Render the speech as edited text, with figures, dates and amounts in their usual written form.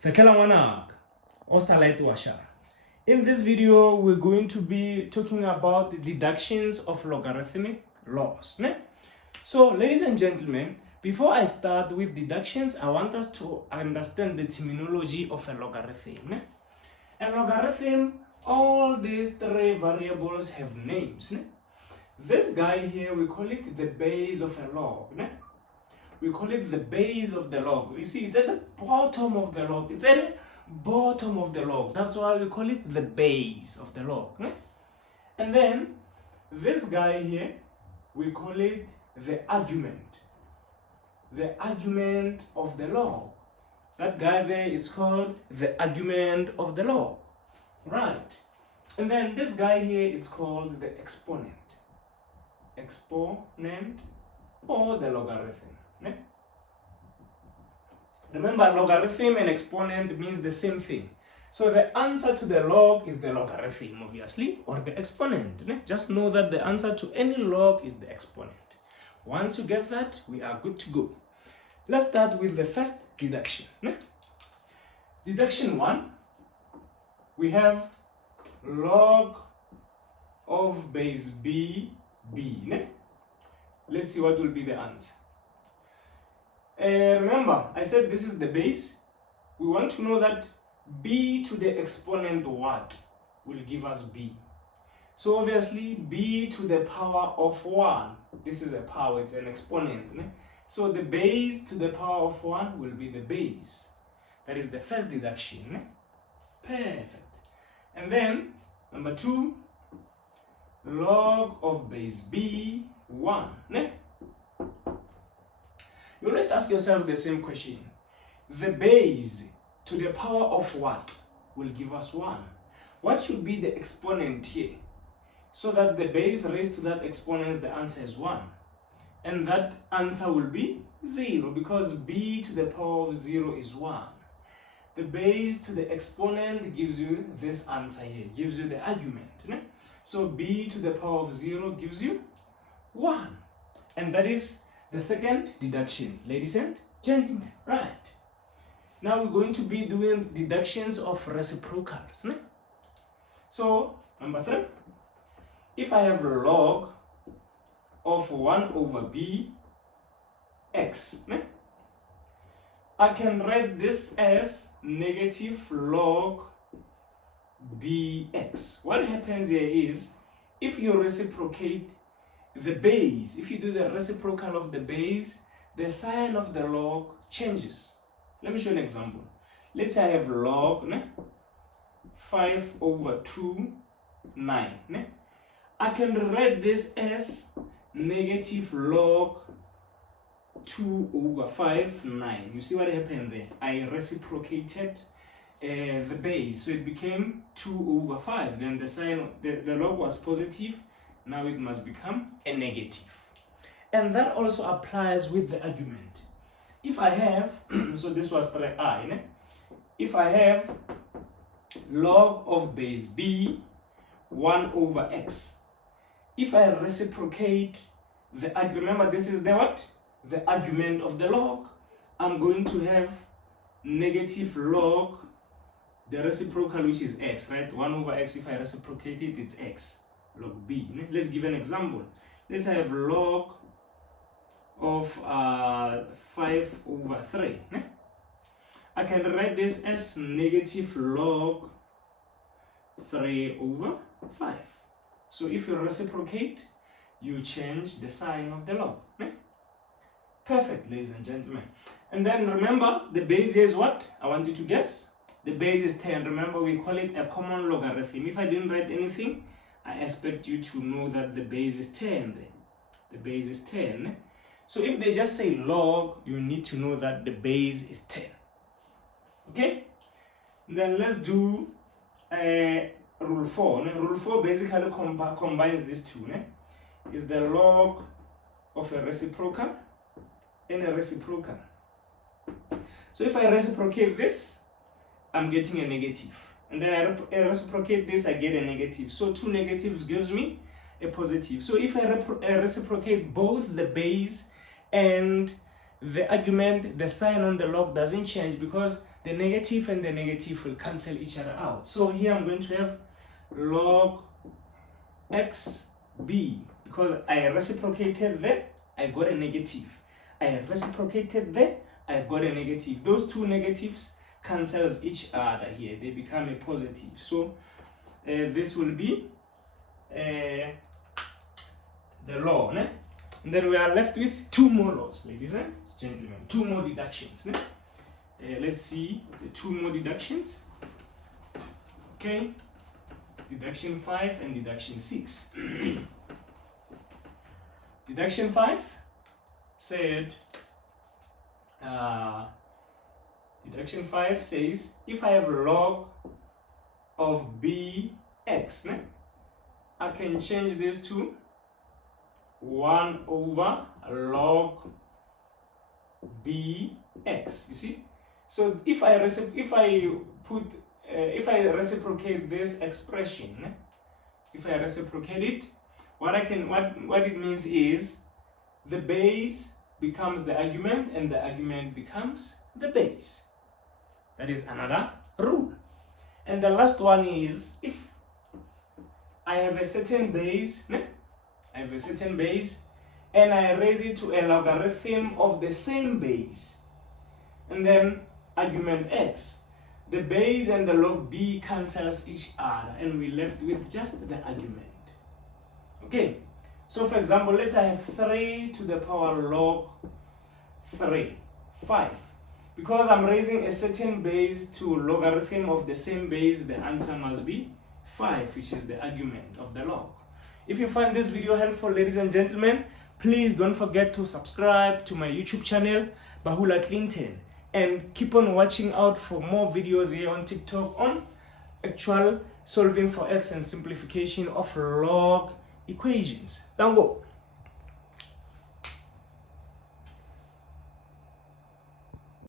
Fekela ngwanaka, o sa laetwa sha. In this video, we're going to be talking about the deductions of logarithmic laws. Ne? So, ladies and gentlemen, before I start with deductions, I want us to understand the terminology of a logarithm. Ne? A logarithm, all these three variables have names. Ne? This guy here, we call it the base of a log. Ne? We call it the base of the log. You see, it's at the bottom of the log. It's at the bottom of the log. That's why we call it the base of the log. Right? And then this guy here, we call it the argument. The argument of the log. That guy there is called the argument of the log. Right. And then this guy here is called the exponent. Exponent or the logarithm. Ne? Remember, logarithm and exponent means the same thing. So the answer to the log is the logarithm, obviously, or the exponent. Ne? Just know that the answer to any log is the exponent. Once you get that, we are good to go. Let's start with the first deduction. Ne? Deduction 1, we have log of base b. Ne? Let's see what will be the answer. Remember, I said this is the base. We want to know that b to the exponent what will give us b. So obviously, b to the power of 1. This is a power, it's an exponent. Ne? So the base to the power of 1 will be the base. That is the first deduction. Ne? Perfect. And then, number 2, log of base b 1. Ne? You always ask yourself the same question. The base to the power of what will give us 1? What should be the exponent here? So that the base raised to that exponent, the answer is 1. And that answer will be 0 because b to the power of 0 is 1. The base to the exponent gives you this answer here, gives you the argument. Ne? So b to the power of 0 gives you 1. And that is the second deduction, ladies and gentlemen. Right. Now we're going to be doing deductions of reciprocals. Ne? So, number 3, if I have log of 1 over b x, ne? I can write this as negative log bx. What happens here is, if you reciprocate the base, if you do the reciprocal of the base, the sign of the log changes. Let me show you an example. Let's say I have log 5 over 2, 9. Ne? I can write this as negative log 2 over 5, 9. You see what happened there? I reciprocated the base, so it became 2 over 5. Then the sign, the log was positive. Now it must become a negative. And that also applies with the argument. If I have, so this was 3i, ne? If I have log of base b 1 over x, if I reciprocate the argument, remember this is the what? The argument of the log. I'm going to have negative log, the reciprocal which is x, right? 1 over x, if I reciprocate it, it's x. Log b. Ne? Let's give an example. Let's have log of 5 over 3. Ne? I can write this as negative log 3 over 5. So if you reciprocate, you change the sign of the log. Ne? Perfect, ladies and gentlemen. And then remember, the base is what? I want you to guess. The base is 10. Remember, we call it a common logarithm. If I didn't write anything, I expect you to know that the base is 10 there. The base is 10. So if they just say log, you need to know that the base is 10. Okay? Then let's do rule 4. Rule 4 basically combines these two. Is the log of a reciprocal and a reciprocal. So if I reciprocate this, I'm getting a negative. And then I reciprocate this, I get a negative. So 2 negatives gives me a positive. So if I reciprocate both the base and the argument, the sign on the log doesn't change because the negative and the negative will cancel each other out. So here I'm going to have log xb, because I reciprocated there, I got a negative. I reciprocated there, I got a negative. Those two negatives cancels each other here. They become a positive. So this will be the law. Ne? And then we are left with two more laws, ladies and gentlemen. Two more deductions. Ne? Let's see the two more deductions. Okay. Deduction 5 and deduction 6. Deduction 5 said, deduction 5 says, if I have log of bx, ne, I can change this to 1 over log bx. You see? So if I reciprocate this expression, ne, if I reciprocate it, what it means is the base becomes the argument and the argument becomes the base. That is another rule. And the last one is, if I have a certain base, ne? I have a certain base and I raise it to a logarithm of the same base, and then argument x, the base and the log b cancels each other and we're left with just the argument. Okay, so for example, let's say I have 3 to the power log 3, 5. Because I'm raising a certain base to logarithm of the same base, the answer must be 5, which is the argument of the log. If you find this video helpful, ladies and gentlemen, please don't forget to subscribe to my YouTube channel, Bahula Clinton, and keep on watching out for more videos here on TikTok on actual solving for x and simplification of log equations. Tango.